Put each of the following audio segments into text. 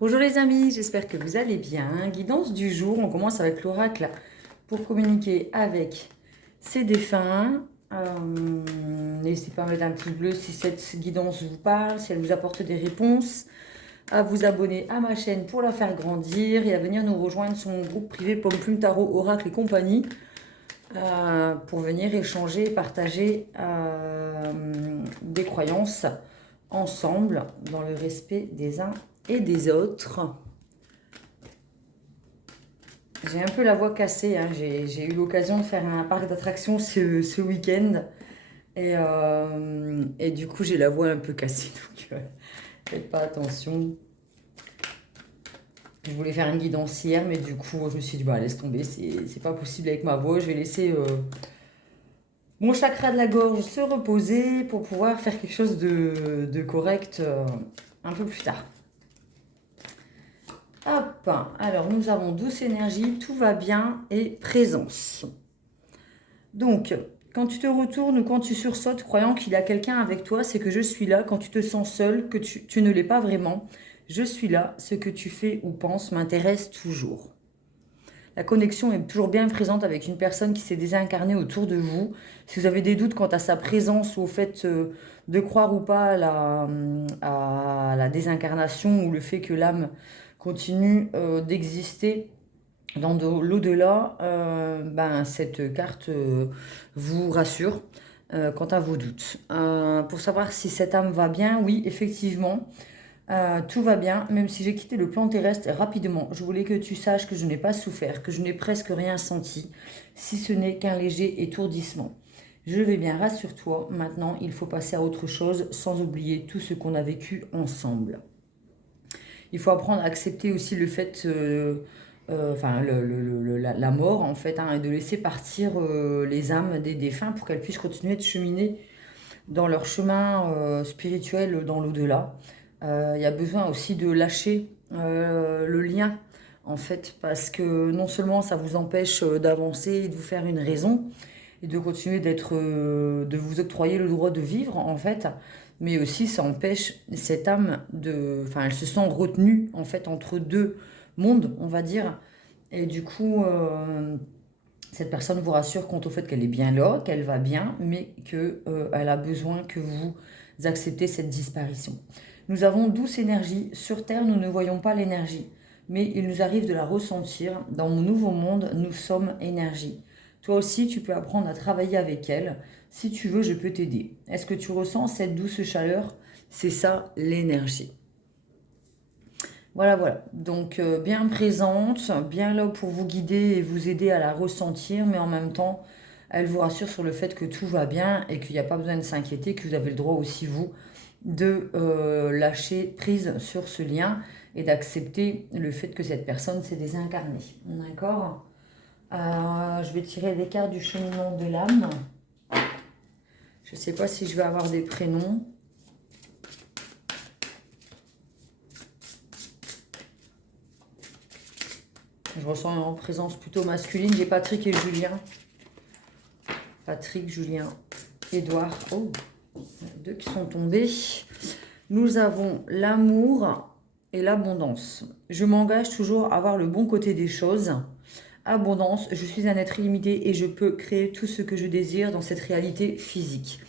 Bonjour les amis, j'espère que vous allez bien. Guidance du jour, on commence avec l'oracle pour communiquer avec ses défunts. N'hésitez pas à mettre un pouce bleu si cette guidance vous parle, si elle vous apporte des réponses, à vous abonner à ma chaîne pour la faire grandir et à venir nous rejoindre sur mon groupe privé Pomme Plume Tarot, Oracle et compagnie pour venir échanger et partager des croyances ensemble dans le respect des uns et des autres. J'ai un peu la voix cassée, hein. J'ai eu l'occasion de faire un parc d'attractions ce week-end et du coup j'ai la voix un peu cassée, donc faites pas attention. Je voulais faire une guidance hier, mais du coup je me suis dit bah laisse tomber, c'est pas possible avec ma voix, je vais laisser mon chakra de la gorge se reposer pour pouvoir faire quelque chose de correct un peu plus tard. Hop, alors nous avons douce énergie, tout va bien et présence. Donc, quand tu te retournes ou quand tu sursautes croyant qu'il y a quelqu'un avec toi, c'est que je suis là. Quand tu te sens seul, que tu ne l'es pas vraiment, je suis là. Ce que tu fais ou penses m'intéresse toujours. La connexion est toujours bien présente avec une personne qui s'est désincarnée autour de vous. Si vous avez des doutes quant à sa présence ou au fait de croire ou pas à la désincarnation ou le fait que l'âme continue d'exister dans l'au-delà, cette carte vous rassure quant à vos doutes. Pour savoir si cette âme va bien, oui, effectivement, tout va bien, même si j'ai quitté le plan terrestre rapidement. Je voulais que tu saches que je n'ai pas souffert, que je n'ai presque rien senti, si ce n'est qu'un léger étourdissement. Je vais bien, rassure-toi. Maintenant, il faut passer à autre chose sans oublier tout ce qu'on a vécu ensemble. Il faut apprendre à accepter aussi le fait, la mort en fait, hein, et de laisser partir les âmes des défunts pour qu'elles puissent continuer de cheminer dans leur chemin spirituel dans l'au-delà. Il y a besoin aussi de lâcher le lien en fait, parce que non seulement ça vous empêche d'avancer et de vous faire une raison et de continuer de vous octroyer le droit de vivre en fait, mais aussi ça empêche cette âme elle se sent retenue en fait entre deux mondes, on va dire, et du coup cette personne vous rassure quant au fait qu'elle est bien là, qu'elle va bien, mais qu'elle a besoin que vous acceptez cette disparition. Nous avons douce énergie. Sur Terre, nous ne voyons pas l'énergie, mais il nous arrive de la ressentir. Dans mon nouveau monde, nous sommes énergie. Toi aussi, tu peux apprendre à travailler avec elle. Si tu veux, je peux t'aider. Est-ce que tu ressens cette douce chaleur? C'est ça, l'énergie. Voilà, voilà. Donc, bien présente, bien là pour vous guider et vous aider à la ressentir, mais en même temps, elle vous rassure sur le fait que tout va bien et qu'il n'y a pas besoin de s'inquiéter, que vous avez le droit aussi, vous, de lâcher prise sur ce lien et d'accepter le fait que cette personne s'est désincarnée. D'accord. Je vais tirer les cartes du cheminement de l'âme. Je ne sais pas si je vais avoir des prénoms. Je ressens une présence plutôt masculine. J'ai Patrick et Julien. Patrick, Julien, Édouard. Oh, deux qui sont tombés. Nous avons l'amour et l'abondance. Je m'engage toujours à voir le bon côté des choses. Abondance, je suis un être illimité et je peux créer tout ce que je désire dans cette réalité physique.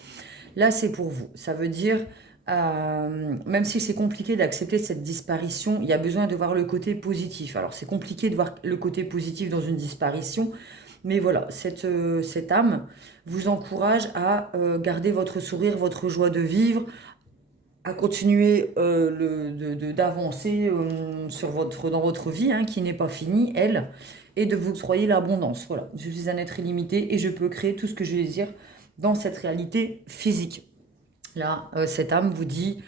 Là, c'est pour vous. Ça veut dire, même si c'est compliqué d'accepter cette disparition, il y a besoin de voir le côté positif. Alors, c'est compliqué de voir le côté positif dans une disparition, mais voilà, cette âme vous encourage à garder votre sourire, votre joie de vivre, à continuer d'avancer dans votre vie, hein, qui n'est pas finie, elle, et de vous octroyer l'abondance. Voilà, je suis un être illimité et je peux créer tout ce que je désire dans cette réalité physique. Là, cette âme vous dit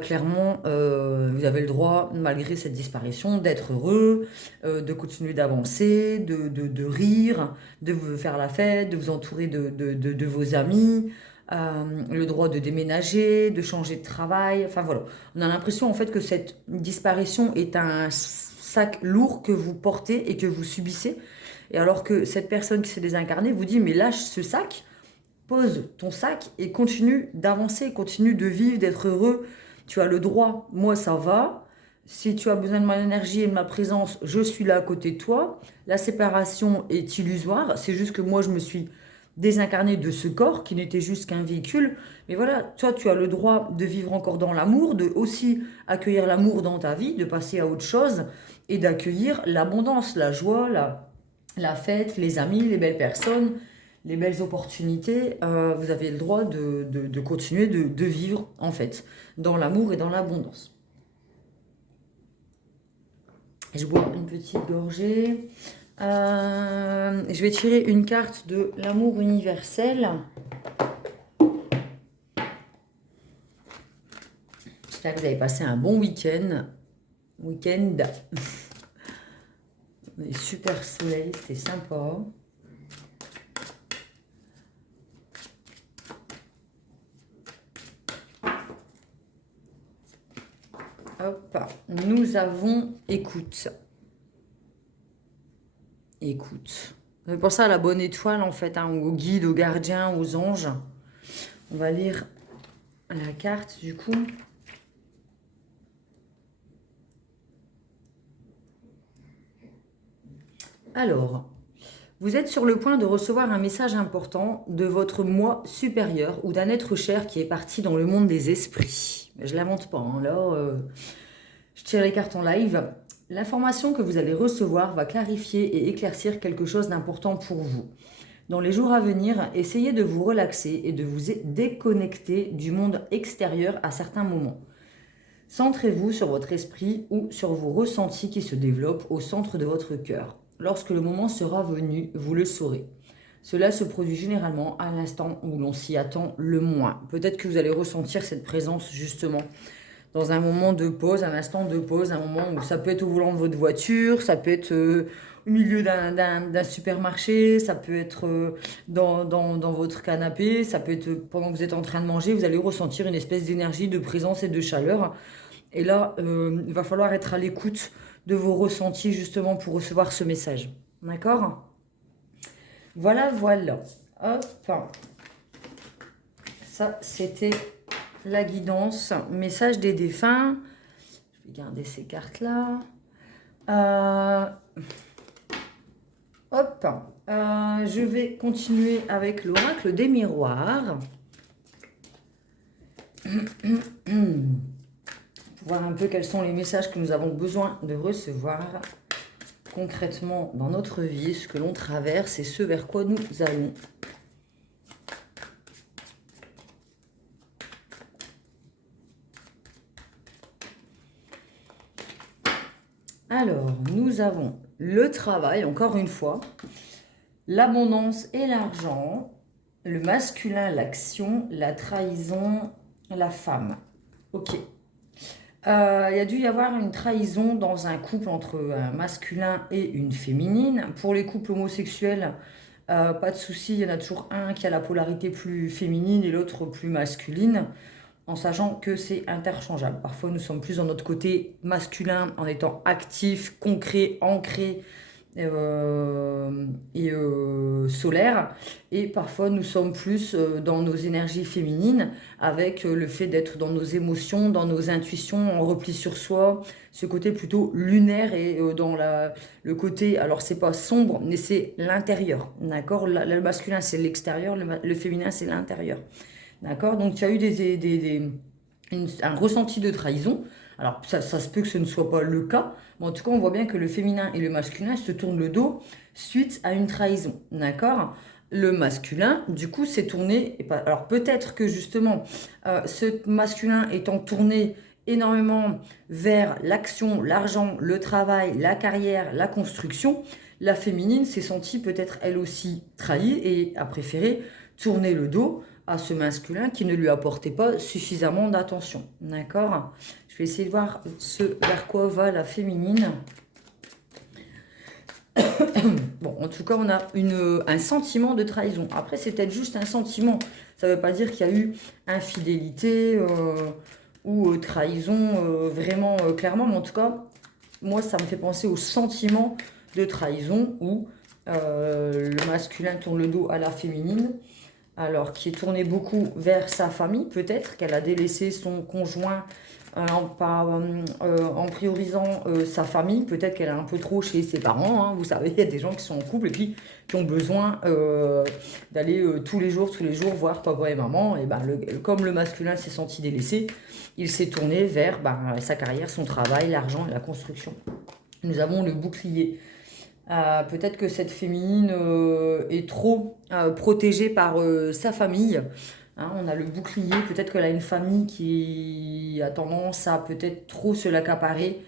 clairement, vous avez le droit, malgré cette disparition, d'être heureux, de continuer d'avancer, de rire, de vous faire la fête, de vous entourer de vos amis, le droit de déménager, de changer de travail. Enfin voilà, on a l'impression en fait que cette disparition est un sac lourd que vous portez et que vous subissez. Et alors que cette personne qui s'est désincarnée vous dit mais lâche ce sac, pose ton sac et continue d'avancer, continue de vivre, d'être heureux. Tu as le droit, moi ça va. Si tu as besoin de mon énergie et de ma présence, je suis là à côté de toi. La séparation est illusoire. C'est juste que moi, je me suis désincarnée de ce corps qui n'était juste qu'un véhicule. Mais voilà, toi, tu as le droit de vivre encore dans l'amour, de aussi accueillir l'amour dans ta vie, de passer à autre chose et d'accueillir l'abondance, la joie, la fête, les amis, les belles personnes, les belles opportunités. Vous avez le droit de continuer de vivre, en fait, dans l'amour et dans l'abondance. Je bois une petite gorgée. Je vais tirer une carte de l'amour universel. J'espère que vous avez passé un bon week-end. Super soleil, c'était sympa. Hop, nous avons écoute. Écoute. C'est pour ça à la bonne étoile, en fait, hein, aux guides, aux gardiens, aux anges. On va lire la carte, du coup. Alors, vous êtes sur le point de recevoir un message important de votre moi supérieur ou d'un être cher qui est parti dans le monde des esprits. Je ne l'invente pas, hein. Là, je tire les cartes en live. L'information que vous allez recevoir va clarifier et éclaircir quelque chose d'important pour vous. Dans les jours à venir, essayez de vous relaxer et de vous déconnecter du monde extérieur à certains moments. Centrez-vous sur votre esprit ou sur vos ressentis qui se développent au centre de votre cœur. Lorsque le moment sera venu, vous le saurez. Cela se produit généralement à l'instant où l'on s'y attend le moins. Peut-être que vous allez ressentir cette présence justement dans un moment de pause, un instant de pause, un moment où ça peut être au volant de votre voiture, ça peut être au milieu d'un supermarché, ça peut être dans votre canapé, ça peut être pendant que vous êtes en train de manger, vous allez ressentir une espèce d'énergie, de présence et de chaleur. Et là, il va falloir être à l'écoute de vos ressentis justement pour recevoir ce message. D'accord? Voilà, voilà. Hop. Ça, c'était la guidance, message des défunts. Je vais garder ces cartes-là. Hop. Je vais continuer avec l'oracle des miroirs. Pour voir un peu quels sont les messages que nous avons besoin de recevoir concrètement dans notre vie, ce que l'on traverse et ce vers quoi nous allons. Alors, nous avons le travail, encore une fois, l'abondance et l'argent, le masculin, l'action, la trahison, la femme. Ok. Il y a dû y avoir une trahison dans un couple entre un masculin et une féminine. Pour les couples homosexuels, pas de souci, il y en a toujours un qui a la polarité plus féminine et l'autre plus masculine, en sachant que c'est interchangeable. Parfois, nous sommes plus dans notre côté masculin en étant actif, concret, ancré solaire. Et parfois, nous sommes plus dans nos énergies féminines avec le fait d'être dans nos émotions, dans nos intuitions, en repli sur soi. Ce côté plutôt lunaire et dans le côté, alors c'est pas sombre, mais c'est l'intérieur. D'accord? Le masculin, c'est l'extérieur, le féminin, c'est l'intérieur. D'accord? Donc, tu as eu un ressenti de trahison. Alors, ça se peut que ce ne soit pas le cas, mais en tout cas, on voit bien que le féminin et le masculin se tournent le dos suite à une trahison. D'accord? Le masculin, du coup, s'est tourné. Alors, peut-être que justement, ce masculin étant tourné énormément vers l'action, l'argent, le travail, la carrière, la construction, la féminine s'est sentie peut-être elle aussi trahie et a préféré tourner le dos à ce masculin qui ne lui apportait pas suffisamment d'attention. D'accord? Je vais essayer de voir vers quoi va la féminine. Bon, en tout cas, on a un sentiment de trahison. Après, c'est peut-être juste un sentiment. Ça ne veut pas dire qu'il y a eu infidélité ou trahison vraiment clairement. Mais en tout cas, moi, ça me fait penser au sentiment de trahison où le masculin tourne le dos à la féminine. alors qui est tournée beaucoup vers sa famille, peut-être qu'elle a délaissé son conjoint en priorisant sa famille, peut-être qu'elle est un peu trop chez ses parents, hein. Vous savez, il y a des gens qui sont en couple et puis qui ont besoin d'aller tous les jours, voir papa et maman. Et ben, comme le masculin s'est senti délaissé, il s'est tourné vers sa carrière, son travail, l'argent et la construction. Nous avons le bouclier. Peut-être que cette féminine est trop protégée par sa famille. Hein, on a le bouclier, peut-être qu'elle a une famille qui a tendance à peut-être trop se l'accaparer,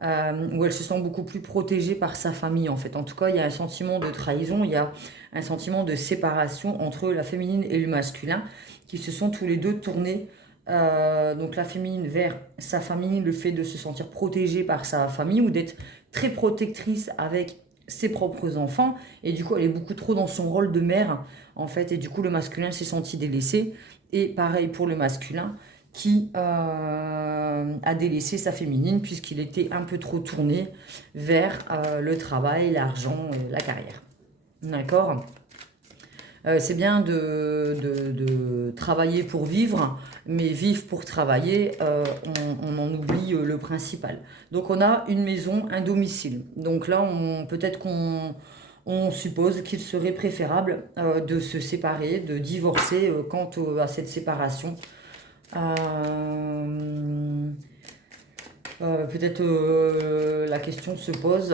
où elle se sent beaucoup plus protégée par sa famille en fait. En tout cas, il y a un sentiment de trahison, il y a un sentiment de séparation entre la féminine et le masculin, qui se sont tous les deux tournés. Donc la féminine vers sa famille, le fait de se sentir protégée par sa famille ou d'être très protectrice avec ses propres enfants, et du coup elle est beaucoup trop dans son rôle de mère en fait, et du coup le masculin s'est senti délaissé, et pareil pour le masculin qui a délaissé sa féminine puisqu'il était un peu trop tourné vers le travail, l'argent, la carrière. D'accord. C'est bien de travailler pour vivre, mais vivre pour travailler, on en oublie le principal. Donc on a une maison, un domicile. Donc là, peut-être qu'on suppose qu'il serait préférable de se séparer, de divorcer quant à cette séparation. Peut-être la question se pose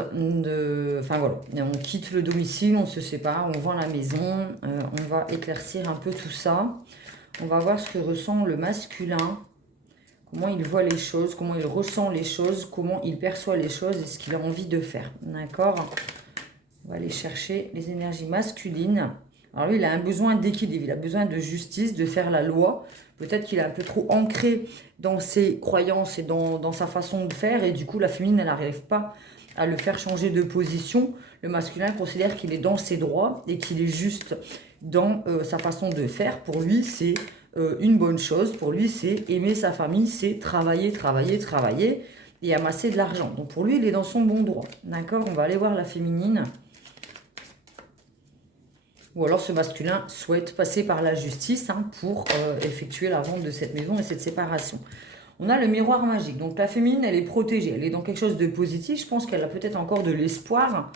enfin voilà, on quitte le domicile, on se sépare, on vend la maison, on va éclaircir un peu tout ça. On va voir ce que ressent le masculin, comment il voit les choses, comment il ressent les choses, comment il perçoit les choses et ce qu'il a envie de faire. D'accord? On va aller chercher les énergies masculines. Alors lui, il a un besoin d'équilibre, il a besoin de justice, de faire la loi. Peut-être qu'il est un peu trop ancré dans ses croyances et dans sa façon de faire. Et du coup, la féminine, elle n'arrive pas à le faire changer de position. Le masculin considère qu'il est dans ses droits et qu'il est juste dans sa façon de faire. Pour lui, c'est une bonne chose. Pour lui, c'est aimer sa famille, c'est travailler, travailler, travailler et amasser de l'argent. Donc pour lui, il est dans son bon droit. D'accord? On va aller voir la féminine. Ou alors ce masculin souhaite passer par la justice pour effectuer la vente de cette maison et cette séparation. On a le miroir magique. Donc la féminine, elle est protégée. Elle est dans quelque chose de positif. Je pense qu'elle a peut-être encore de l'espoir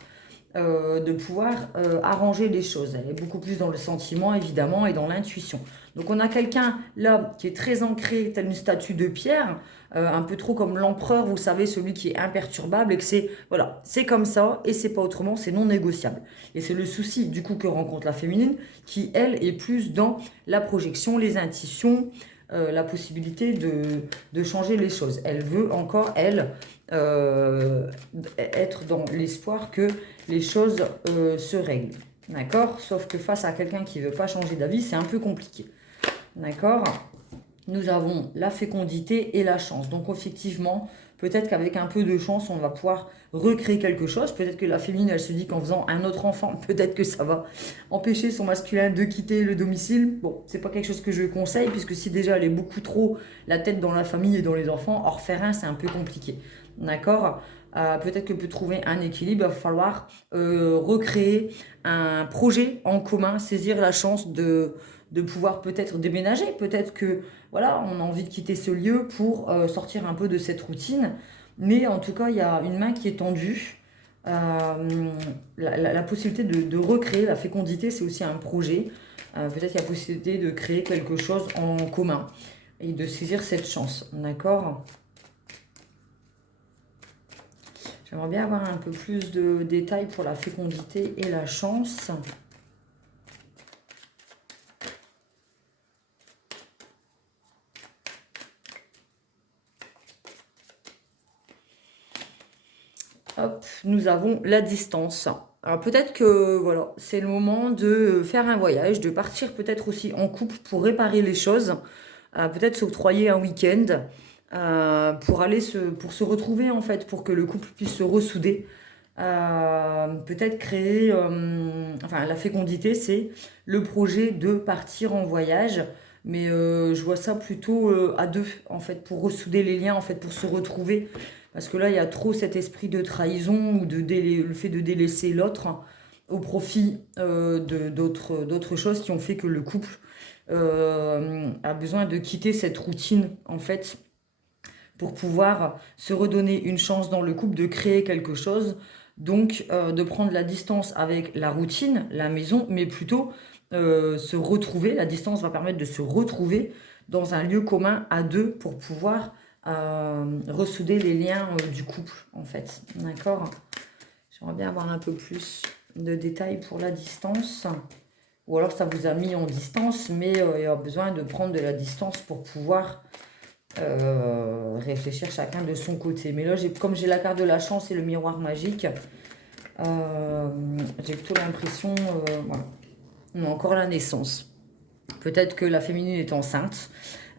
de pouvoir arranger les choses. Elle est beaucoup plus dans le sentiment, évidemment, et dans l'intuition. Donc on a quelqu'un là qui est très ancré, tel une statue de pierre, un peu trop comme l'empereur, vous savez, celui qui est imperturbable, et que c'est, voilà, c'est comme ça, et c'est pas autrement, c'est non négociable. Et c'est le souci, du coup, que rencontre la féminine, qui, elle, est plus dans la projection, les intuitions, la possibilité de changer les choses. Elle veut encore, elle, être dans l'espoir que les choses se règlent. D'accord? Sauf que face à quelqu'un qui ne veut pas changer d'avis, c'est un peu compliqué. D'accord? Nous avons la fécondité et la chance. Donc effectivement, peut-être qu'avec un peu de chance, on va pouvoir recréer quelque chose. Peut-être que la féminine, elle se dit qu'en faisant un autre enfant, peut-être que ça va empêcher son masculin de quitter le domicile. Bon, c'est pas quelque chose que je conseille, puisque si déjà elle est beaucoup trop la tête dans la famille et dans les enfants, en refaire un, c'est un peu compliqué. D'accord? Peut-être que peut trouver un équilibre, il va falloir recréer un projet en commun, saisir la chance de pouvoir peut-être déménager, peut-être que voilà, on a envie de quitter ce lieu pour sortir un peu de cette routine, mais en tout cas il y a une main qui est tendue. La possibilité de recréer la fécondité, c'est aussi un projet. Peut-être qu'il y a la possibilité de créer quelque chose en commun et de saisir cette chance, d'accord? J'aimerais bien avoir un peu plus de détails pour la fécondité et la chance. Hop, nous avons la distance. Alors peut-être que voilà, c'est le moment de faire un voyage, de partir peut-être aussi en couple pour réparer les choses, peut-être s'octroyer un week-end pour pour se retrouver en fait, pour que le couple puisse se ressouder. Peut-être créer, enfin la fécondité, c'est le projet de partir en voyage, mais je vois ça plutôt à deux en fait, pour ressouder les liens en fait, pour se retrouver. Parce que là, il y a trop cet esprit de trahison ou le fait de délaisser l'autre. au profit d'autres choses qui ont fait que le couple a besoin de quitter cette routine, en fait, pour pouvoir se redonner une chance dans le couple de créer quelque chose. Donc, de prendre la distance avec la routine, la maison, mais plutôt se retrouver. La distance va permettre de se retrouver dans un lieu commun à deux pour pouvoir ressouder les liens du couple, en fait. D'accord? J'aimerais bien avoir un peu plus de détails pour la distance. Ou alors ça vous a mis en distance, mais il y a besoin de prendre de la distance pour pouvoir réfléchir chacun de son côté. Mais là, comme j'ai la carte de la chance et le miroir magique, j'ai plutôt l'impression, voilà, on a encore la naissance. Peut-être que la féminine est enceinte,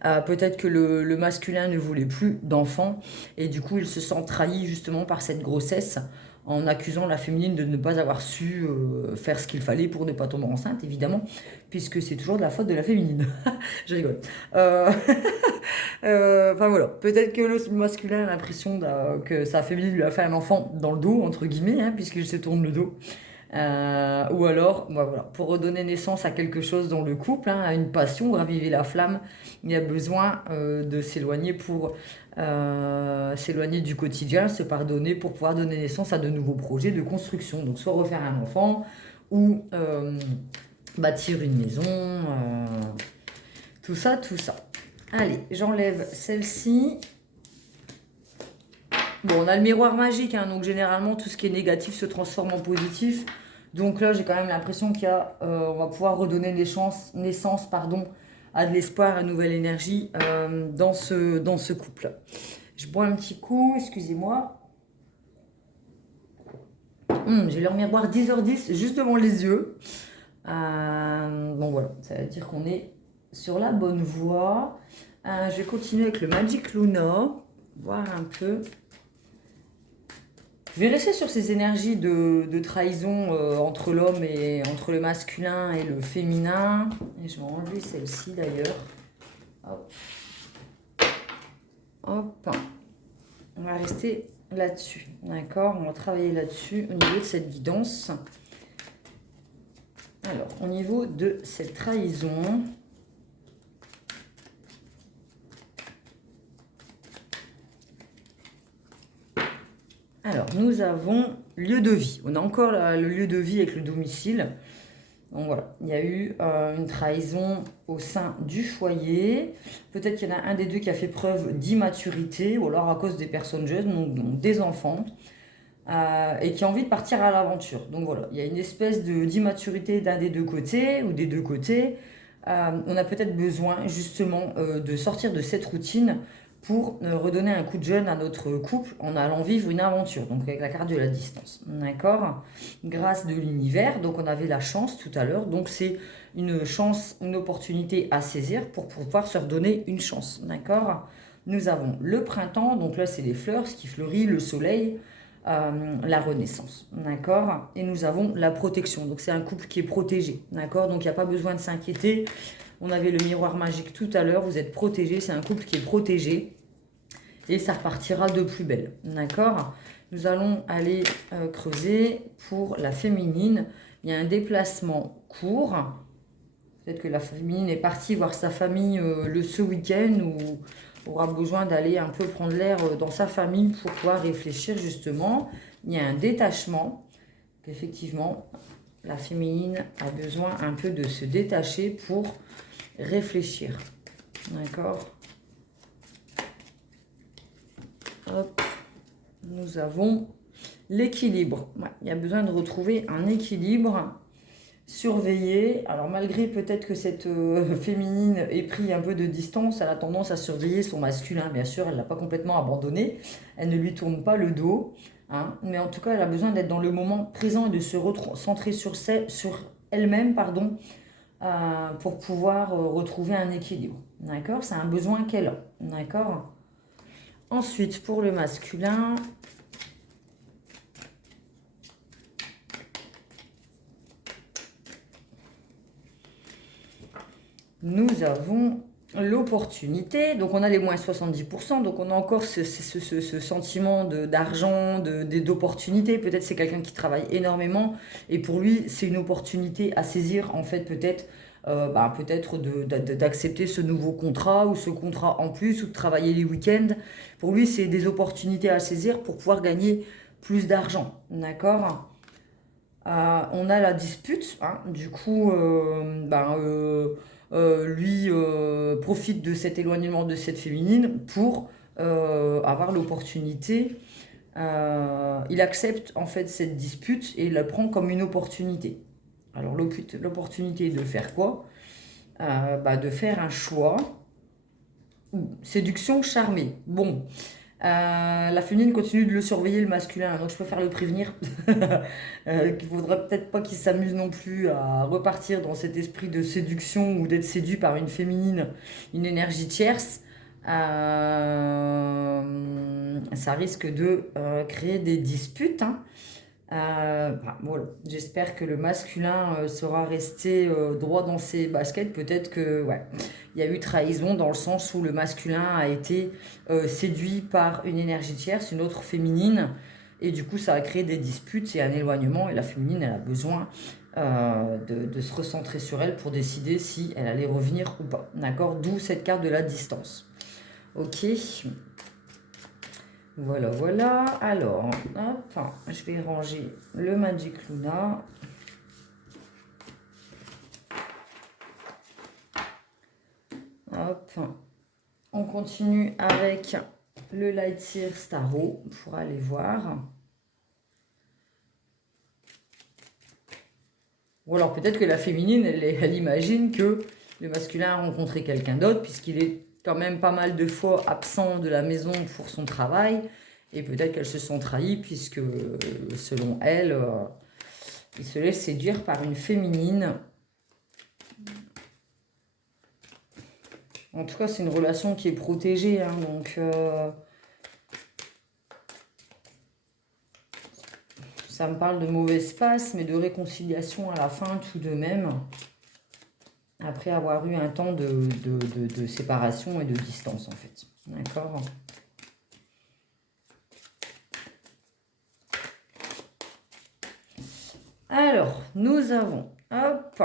peut-être que le masculin ne voulait plus d'enfants, et du coup, il se sent trahi justement par cette grossesse, en accusant la féminine de ne pas avoir su faire ce qu'il fallait pour ne pas tomber enceinte, évidemment, puisque c'est toujours de la faute de la féminine. Je rigole. Enfin voilà, peut-être que le masculin a l'impression que sa féminine lui a fait un enfant dans le dos, entre guillemets, hein, puisqu'il se tourne le dos. Ou alors, bah voilà, pour redonner naissance à quelque chose dans le couple, hein, à une passion, raviver la flamme, il y a besoin de s'éloigner pour s'éloigner du quotidien, se pardonner pour pouvoir donner naissance à de nouveaux projets de construction. Donc soit refaire un enfant ou bâtir une maison, tout ça, tout ça. Allez, j'enlève celle-ci. Bon, on a le miroir magique, hein, donc généralement tout ce qui est négatif se transforme en positif. Donc là, j'ai quand même l'impression on va pouvoir redonner naissance, pardon, à de l'espoir, à une nouvelle énergie dans ce couple. Je bois un petit coup, excusez-moi. J'ai leur miroir 10h10 juste devant les yeux. Bon voilà, ça veut dire qu'on est sur la bonne voie. Je vais continuer avec le Magic Luna, voir un peu. Je vais rester sur ces énergies de trahison entre l'homme et entre le masculin et le féminin. Et je vais enlever celle-ci d'ailleurs. Hop. Hop. On va rester là-dessus. D'accord? On va travailler là-dessus au niveau de cette guidance. Alors, au niveau de cette trahison, alors, nous avons lieu de vie. On a encore le lieu de vie avec le domicile. Donc voilà, il y a eu une trahison au sein du foyer. Peut-être qu'il y en a un des deux qui a fait preuve d'immaturité, ou alors à cause des personnes jeunes, donc des enfants, et qui a envie de partir à l'aventure. Donc voilà, il y a une espèce d'immaturité d'un des deux côtés, ou des deux côtés. On a peut-être besoin justement de sortir de cette routine pour redonner un coup de jeune à notre couple en allant vivre une aventure, donc avec la carte de la distance, d'accord? Grâce de l'univers, donc on avait la chance tout à l'heure, donc c'est une chance, une opportunité à saisir pour pouvoir se redonner une chance, d'accord? Nous avons le printemps, donc là c'est les fleurs, ce qui fleurit, le soleil, la renaissance, d'accord? Et nous avons la protection, donc c'est un couple qui est protégé, d'accord? Donc il n'y a pas besoin de s'inquiéter. On avait le miroir magique tout à l'heure, vous êtes protégé, c'est un couple qui est protégé et ça repartira de plus belle, d'accord? Nous allons aller creuser pour la féminine. Il y a un déplacement court. Peut-être que la féminine est partie voir sa famille ce week-end ou aura besoin d'aller un peu prendre l'air dans sa famille pour pouvoir réfléchir justement. Il y a un détachement. Effectivement, la féminine a besoin un peu de se détacher pour réfléchir. D'accord? Hop. Nous avons l'équilibre. Ouais, il y a besoin de retrouver un équilibre. Surveiller. Alors malgré peut-être que cette féminine ait pris un peu de distance, elle a tendance à surveiller son masculin. Bien sûr, elle ne l'a pas complètement abandonné. Elle ne lui tourne pas le dos. Hein, mais en tout cas, elle a besoin d'être dans le moment présent et de se centrer sur elle-même, pardon, pour pouvoir retrouver un équilibre. D'accord? C'est un besoin qu'elle a. D'accord? Ensuite, pour le masculin, nous avons l'opportunité. Donc on a les moins 70%, donc on a encore ce sentiment d'argent, d'opportunité. Peut-être c'est quelqu'un qui travaille énormément et pour lui c'est une opportunité à saisir en fait peut-être. Peut-être d'accepter ce nouveau contrat ou ce contrat en plus ou de travailler les week-ends. Pour lui, c'est des opportunités à saisir pour pouvoir gagner plus d'argent. D'accord. On a la dispute, hein. Du coup, lui profite de cet éloignement de cette féminine pour avoir l'opportunité. Il accepte en fait cette dispute et il la prend comme une opportunité. Alors l'opportunité de faire quoi? De faire un choix. Séduction charmée. Bon, la féminine continue de le surveiller, le masculin, donc je préfère le prévenir. Qu'il faudrait peut-être pas qu'il s'amuse non plus à repartir dans cet esprit de séduction ou d'être séduit par une féminine, une énergie tierce. Ça risque de créer des disputes, hein. Voilà. J'espère que le masculin sera resté droit dans ses baskets. Peut-être que ouais, il y a eu trahison dans le sens où le masculin a été séduit par une énergie tierce, une autre féminine, et du coup ça a créé des disputes et un éloignement. Et la féminine, elle a besoin de se recentrer sur elle pour décider si elle allait revenir ou pas. D'accord? D'où cette carte de la distance. Ok. Voilà, voilà. Alors, hop, je vais ranger le Magic Luna. Hop. On continue avec le Light Seer Starro pour aller voir. Ou alors peut-être que la féminine, elle imagine que le masculin a rencontré quelqu'un d'autre puisqu'il est quand même pas mal de fois absent de la maison pour son travail. Et peut-être qu'elles se sont trahies puisque, selon elle, il se laisse séduire par une féminine. En tout cas, c'est une relation qui est protégée, hein, donc ça me parle de mauvaise passe, mais de réconciliation à la fin tout de même, après avoir eu un temps de séparation et de distance, en fait. D'accord? Alors, nous avons, hop,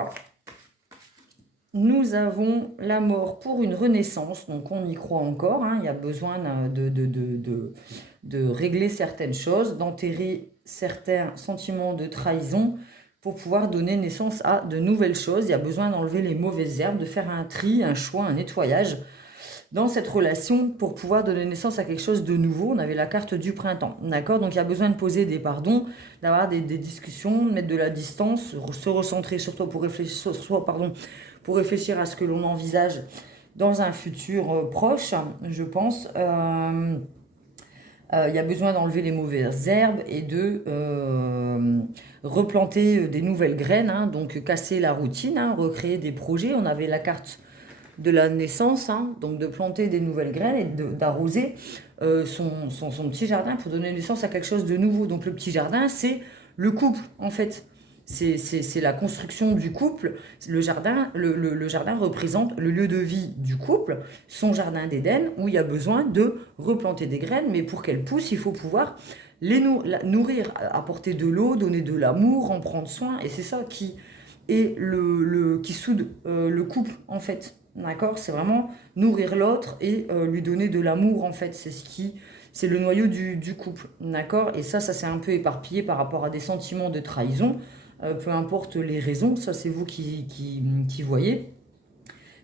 nous avons la mort pour une renaissance, donc on y croit encore, hein, il y a besoin de régler certaines choses, d'enterrer certains sentiments de trahison pour pouvoir donner naissance à de nouvelles choses. Il y a besoin d'enlever les mauvaises herbes, de faire un tri, un choix, un nettoyage dans cette relation pour pouvoir donner naissance à quelque chose de nouveau. On avait la carte du printemps, d'accord? Donc il y a besoin de poser des pardons, d'avoir des discussions, de mettre de la distance, se recentrer sur toi pour réfléchir, pour réfléchir à ce que l'on envisage dans un futur proche, je pense. Il y a besoin d'enlever les mauvaises herbes et de replanter des nouvelles graines, hein, donc casser la routine, hein, recréer des projets. On avait la carte de la naissance, hein, donc de planter des nouvelles graines et d'arroser son petit jardin pour donner naissance à quelque chose de nouveau. Donc le petit jardin, c'est le couple, en fait. C'est la construction du couple. Le jardin représente le lieu de vie du couple, son jardin d'Éden, où il y a besoin de replanter des graines, mais pour qu'elles poussent, il faut pouvoir les nourrir, apporter de l'eau, donner de l'amour, en prendre soin, et c'est ça qui est qui soude le couple, en fait. D'accord? C'est vraiment nourrir l'autre et lui donner de l'amour, en fait. C'est le noyau du couple. D'accord? Et ça s'est un peu éparpillé par rapport à des sentiments de trahison. Peu importe les raisons, ça c'est vous qui voyez.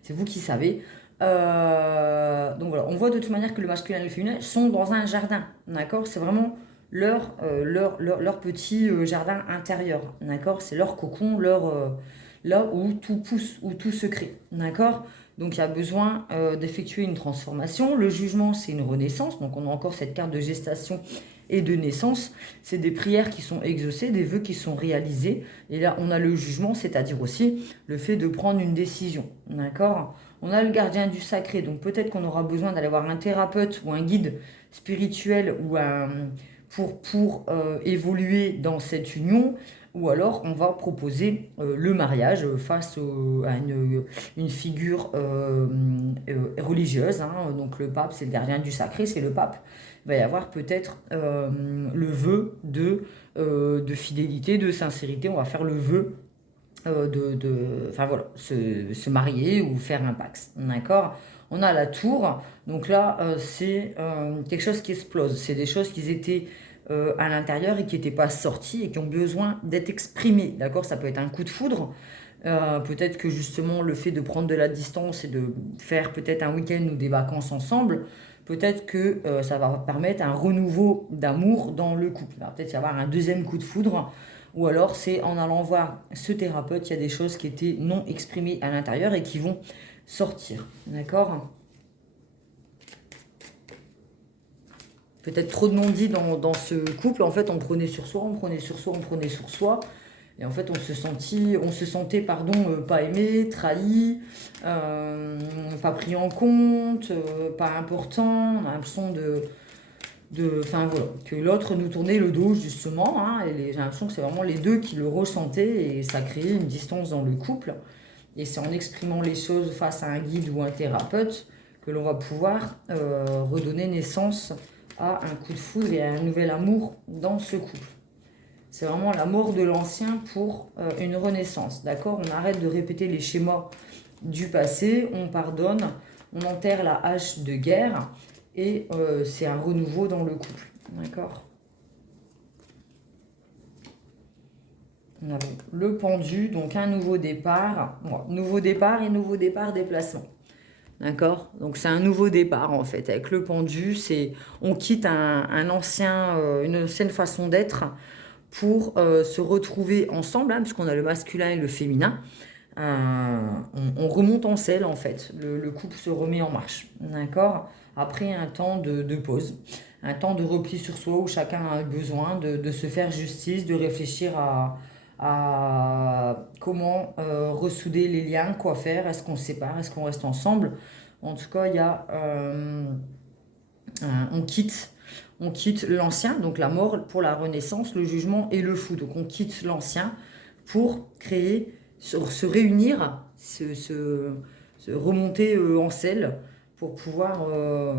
C'est vous qui savez. Donc voilà, on voit de toute manière que le masculin et le féminin sont dans un jardin. D'accord? C'est vraiment leur petit jardin intérieur. D'accord? C'est leur cocon, là où tout pousse, où tout se crée. D'accord? Donc il y a besoin d'effectuer une transformation. Le jugement, c'est une renaissance. Donc on a encore cette carte de gestation et de naissance. C'est des prières qui sont exaucées, des vœux qui sont réalisés. Et là, on a le jugement, c'est-à-dire aussi le fait de prendre une décision. D'accord? On a le gardien du sacré. Donc peut-être qu'on aura besoin d'aller voir un thérapeute ou un guide spirituel ou pour évoluer dans cette union. ou alors on va proposer le mariage à une figure religieuse, hein. Donc le pape, c'est le gardien du sacré, c'est le pape. Il va y avoir peut-être le vœu de fidélité, de sincérité. On va faire le vœu enfin voilà, se marier ou faire un pax, d'accord. On a la tour, donc là c'est quelque chose qui explose, c'est des choses qui étaient à l'intérieur et qui n'étaient pas sorties et qui ont besoin d'être exprimées, d'accord. Ça peut être un coup de foudre, peut-être que justement le fait de prendre de la distance et de faire peut-être un week-end ou des vacances ensemble, peut-être que ça va permettre un renouveau d'amour dans le couple. Il va peut-être y avoir un deuxième coup de foudre, ou alors c'est en allant voir ce thérapeute, il y a des choses qui étaient non exprimées à l'intérieur et qui vont sortir. D'accord. Peut-être trop de non-dits dans ce couple. En fait, on prenait sur soi, on prenait sur soi, on prenait sur soi. Et en fait, on se sentait pardon, pas aimé, trahi, pas pris en compte, pas important. On a l'impression enfin voilà, que l'autre nous tournait le dos justement, hein, et j'ai l'impression que c'est vraiment les deux qui le ressentaient et ça créait une distance dans le couple. Et c'est en exprimant les choses face à un guide ou un thérapeute que l'on va pouvoir redonner naissance à un coup de foudre et à un nouvel amour dans ce couple. C'est vraiment la mort de l'ancien pour une renaissance, d'accord. On arrête de répéter les schémas du passé, on pardonne, on enterre la hache de guerre et c'est un renouveau dans le couple, d'accord. On a le pendu, donc un nouveau départ. Bon, nouveau départ et nouveau départ déplacement. D'accord. Donc c'est un nouveau départ en fait. Avec le pendu, on quitte une ancienne façon d'être pour se retrouver ensemble, hein, puisqu'on a le masculin et le féminin. On remonte en selle en fait. Le couple se remet en marche. D'accord. Après un temps de pause. Un temps de repli sur soi où chacun a besoin de se faire justice, de réfléchir à comment ressouder les liens, quoi faire, est-ce qu'on se sépare, est-ce qu'on reste ensemble. En tout cas, il y a, on quitte l'ancien, donc la mort pour la renaissance, le jugement et le fou. Donc on quitte l'ancien pour créer, se réunir, se remonter en selle pour pouvoir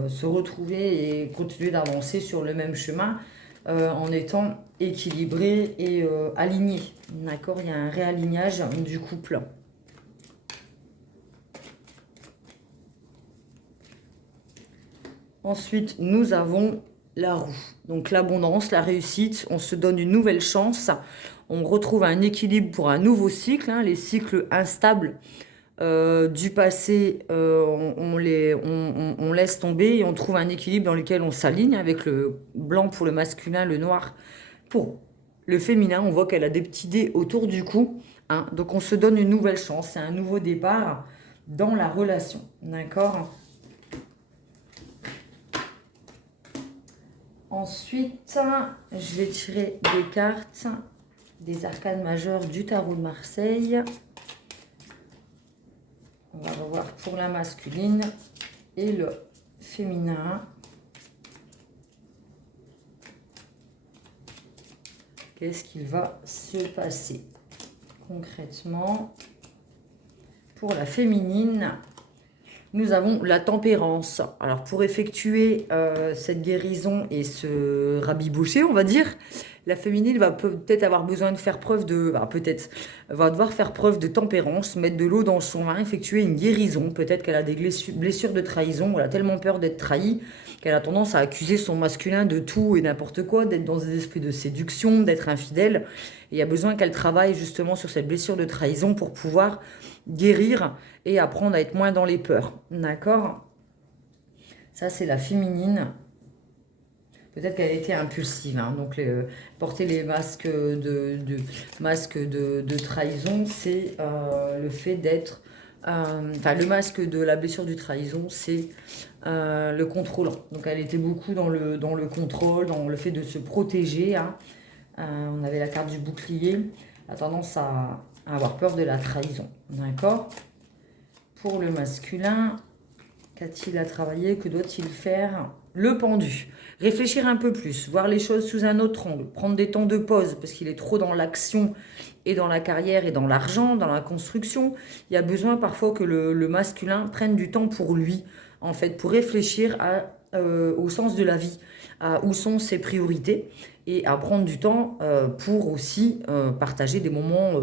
se retrouver et continuer d'avancer sur le même chemin en étant équilibré et aligné. D'accord, il y a un réalignage du couple. Ensuite, nous avons la roue. Donc l'abondance, la réussite, on se donne une nouvelle chance. On retrouve un équilibre pour un nouveau cycle, hein. Les cycles instables du passé, on laisse tomber et on trouve un équilibre dans lequel on s'aligne avec le blanc pour le masculin, le noir pour le féminin. On voit qu'elle a des petits dés autour du cou, hein. Donc on se donne une nouvelle chance, c'est un nouveau départ dans la relation. D'accord. Ensuite, je vais tirer des cartes des arcanes majeures du tarot de Marseille. On va revoir pour la masculine et le féminin. Qu'est-ce qu'il va se passer concrètement pour la féminine? Nous avons la tempérance. Alors pour effectuer cette guérison et ce rabibocher, on va dire, la féminine va peut-être avoir besoin de faire preuve va devoir faire preuve de tempérance, mettre de l'eau dans son vin, effectuer une guérison. Peut-être qu'elle a des blessures de trahison, elle a tellement peur d'être trahie qu'elle a tendance à accuser son masculin de tout et n'importe quoi, d'être dans des esprits de séduction, d'être infidèle. Et il y a besoin qu'elle travaille justement sur cette blessure de trahison pour pouvoir guérir et apprendre à être moins dans les peurs. D'accord. Ça, c'est la féminine. Peut-être qu'elle était impulsive, hein. Donc porter les masques de trahison, c'est le fait d'être... le masque de la blessure du trahison, c'est le contrôlant. Donc elle était beaucoup dans le contrôle, dans le fait de se protéger, hein. On avait la carte du bouclier, a tendance à avoir peur de la trahison. D'accord. Pour le masculin, Qu'a-t-il à travailler? Que doit-il faire? Le pendu. Réfléchir un peu plus, voir les choses sous un autre angle, prendre des temps de pause parce qu'il est trop dans l'action et dans la carrière et dans l'argent, dans la construction. Il y a besoin parfois que le masculin prenne du temps pour lui, en fait, pour réfléchir au sens de la vie, à où sont ses priorités et à prendre du temps pour aussi partager des moments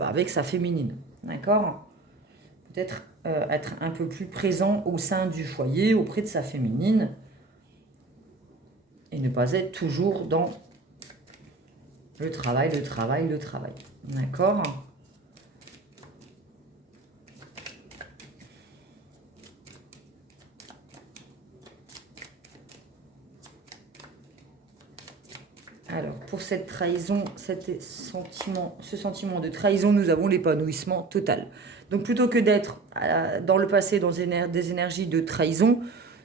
avec sa féminine. D'accord? Peut-être être un peu plus présent au sein du foyer, auprès de sa féminine, et ne pas être toujours dans le travail, le travail, le travail. D'accord? Alors, pour cette trahison, ce sentiment de trahison, nous avons l'épanouissement total. Donc, plutôt que d'être dans le passé dans des énergies de trahison,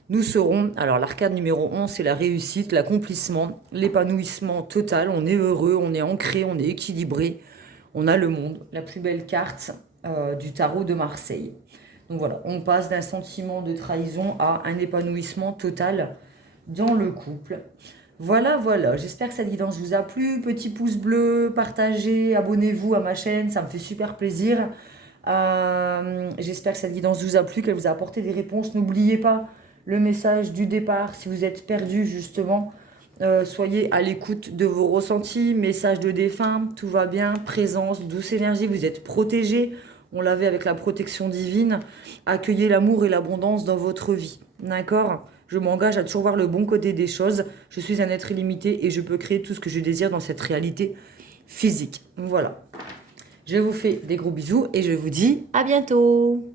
nous serons, alors l'arcade numéro 11, c'est la réussite, l'accomplissement, l'épanouissement total. On est heureux, on est ancré, on est équilibré. On a le monde, la plus belle carte du tarot de Marseille. Donc voilà, on passe d'un sentiment de trahison à un épanouissement total dans le couple. Voilà, voilà, j'espère que cette guidance vous a plu. Petit pouce bleu, partagez, abonnez-vous à ma chaîne, ça me fait super plaisir. J'espère que cette guidance vous a plu, qu'elle vous a apporté des réponses. N'oubliez pas le message du départ si vous êtes perdu justement. Soyez à l'écoute de vos ressentis, message de défunt, tout va bien, présence, douce énergie, vous êtes protégés. On l'avait avec la protection divine. Accueillez l'amour et l'abondance dans votre vie. D'accord? Je m'engage à toujours voir le bon côté des choses. Je suis un être illimité et je peux créer tout ce que je désire dans cette réalité physique. Voilà. Je vous fais des gros bisous et je vous dis à bientôt.